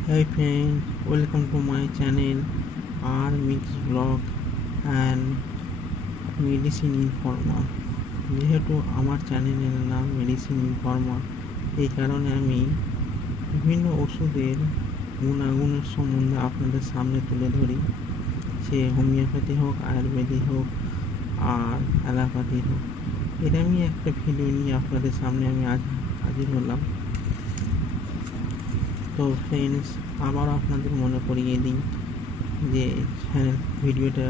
Hi friends, welcome to my channel R Mix Vlog and Medicine Informer। যেহেতু আমার চ্যানেলের নাম মেডিসিন ইনফর্মার, এই কারণে আমি বিভিন্ন ওষুধের গুণাগুণের সম্বন্ধে আপনাদের সামনে তুলে ধরি। সে হোমিওপ্যাথি হোক, আয়ুর্বেদিক হোক আর অ্যালোপ্যাথি হোক। এটা আমি একটা ভিডিও নিয়ে আপনাদের সামনে আমি আজ হাজির হলাম। তো ফ্রেন্ডস, আবার আপনাদের মনে করিয়ে দিই যে ভিডিওটা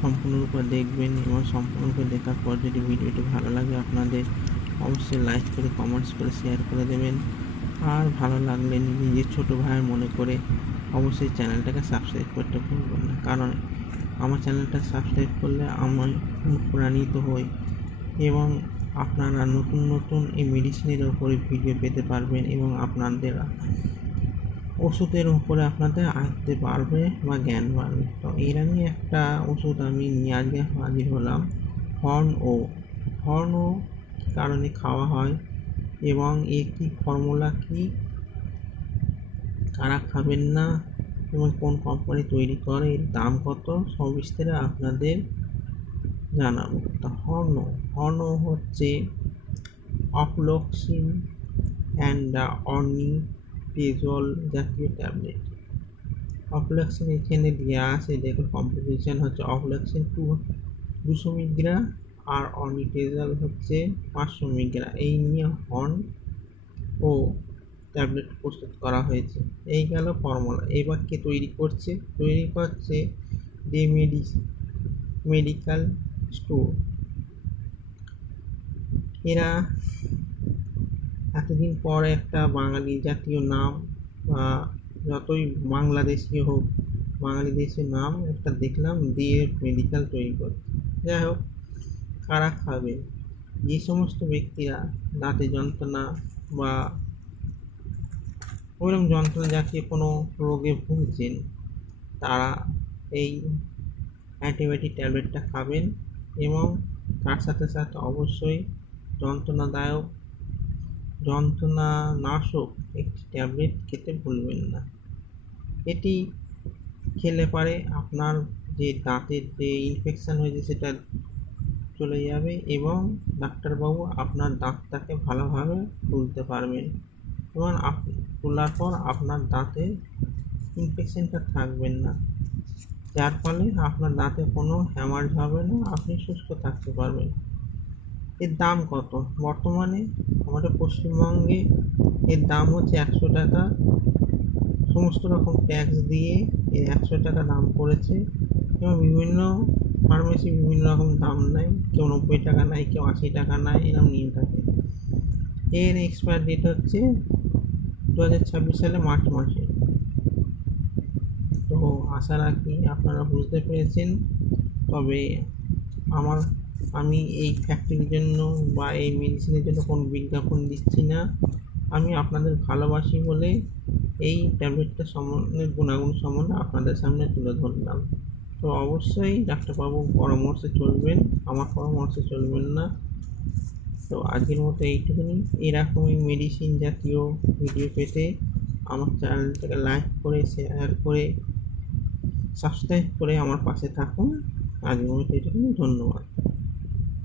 সম্পূর্ণরূপে দেখবেন এবং সম্পূর্ণরূপে দেখার পর যদি ভিডিওটি ভালো লাগে আপনাদের অবশ্যই লাইক করে, কমেন্টস করে, শেয়ার করে দেবেন। আর ভালো লাগলে নিজের ছোটো ভাইয়ের মনে করে অবশ্যই চ্যানেলটাকে সাবস্ক্রাইব করতে ভুলবেন না, কারণ আমার চ্যানেলটা সাবস্ক্রাইব করলে আমি অনুপ্রাণিত হই এবং আপনারা নতুন নতুন এই মেডিসিনের ওপরে ভিডিও পেতে পারবেন এবং আপনাদের ওষুধের উপরে আপনাদের আয়ত্তে বাড়বে বা জ্ঞান বাড়বে। তো এরকমই একটা ওষুধ আমি নিয়ে আজকে হাজির হলাম। হর্ন ও কারণে খাওয়া হয় এবং এর কী ফর্মুলা, কী কারা খাবেন না এবং কোন কোম্পানি তৈরি করে, এর দাম কত, সব বিস্তারে আপনাদের জানাবো। তো হর্ন হচ্ছে অফ্লক্সিন অ্যান্ড অর্নিটেজল জাতীয় ট্যাবলেট। অফ্লক্সিন এখানে দেওয়া আছে, দেখুন কম্পোজিশন হচ্ছে অফ্লক্সিন 200 মিলিগ্রা আর অর্নিটেজল হচ্ছে 500 মিলিগ্রা। এই নিয়ে হর্ন ও ট্যাবলেট প্রস্তুত করা হয়েছে। এই গেল ফর্মুলা। এবার কে তৈরি করছে মেডিকেল স্টোর। এরা এতদিন পর একটা বাঙালি জাতীয় নাম বা যতই বাংলাদেশীয় হোক, বাঙালি দেশের নাম একটা দেখলাম দিয়ে মেডিকেল তৈরি করছে। যাই হোক, কারা খাবে? যে সমস্ত ব্যক্তিরা দাঁতে যন্ত্রণা বা ওইরকম যন্ত্রণা জাতীয় কোনো রোগে ভুগছেন, তারা এই অ্যান্টিবায়োটিক ট্যাবলেটটা খাবেন এবং তার সাথে সাথে অবশ্যই যন্ত্রণানাশক একটি ট্যাবলেট খেতে ভুলবেন না। এটি খেলে পারে আপনার যে দাঁতের যে ইনফেকশান হয়েছে সেটা চলে যাবে এবং ডাক্তারবাবু আপনার দাঁতটাকে ভালোভাবে তুলতে পারবেন এবং তোলার পর আপনার দাঁতে ইনফেকশানটা থাকবেন না, যার ফলে আপনার দাঁতে কোনো হ্যামার্জ হবে না, আপনি সুস্থ থাকতে পারবেন। এর দাম কত? বর্তমানে আমাদের পশ্চিমবঙ্গে এর দাম হচ্ছে 100 টাকা। সমস্ত রকম ট্যাক্স দিয়ে এর 100 টাকা দাম পড়েছে এবং বিভিন্ন ফার্মেসি বিভিন্ন রকম দাম নেয়, কেউ 90 টাকা নেয়, কেউ 80 টাকা নেয়, এরকম নিয়ে থাকে। এর এক্সপায়ার ডেট হচ্ছে 2026 সালে মার্চ মাসে। তো আশা রাখি আপনারা বুঝতে পেরেছেন। তবে আমি এই ফ্যাক্টরির জন্য বা এই মেডিসিনের জন্য কোনো বিজ্ঞাপন দিচ্ছি না, আমি আপনাদের ভালোবাসি বলে এই ট্যাবলেটটা সম্বন্ধে গুণাগুণ সম্বন্ধে আপনাদের সামনে তুলে ধরলাম। তো অবশ্যই ডাক্তারবাবুর পরামর্শে চলবেন, আমার পরামর্শে চলবেন না। তো আজকের মতো এইটুকুনি। এরকমই মেডিসিন জাতীয় ভিডিও পেতে আমার চ্যানেলটাকে লাইক করে, শেয়ার করে, সাবস্ক্রাইব করে আমার পাশে থাকুন। আজকের মতো এইটুকুনি। ধন্যবাদ।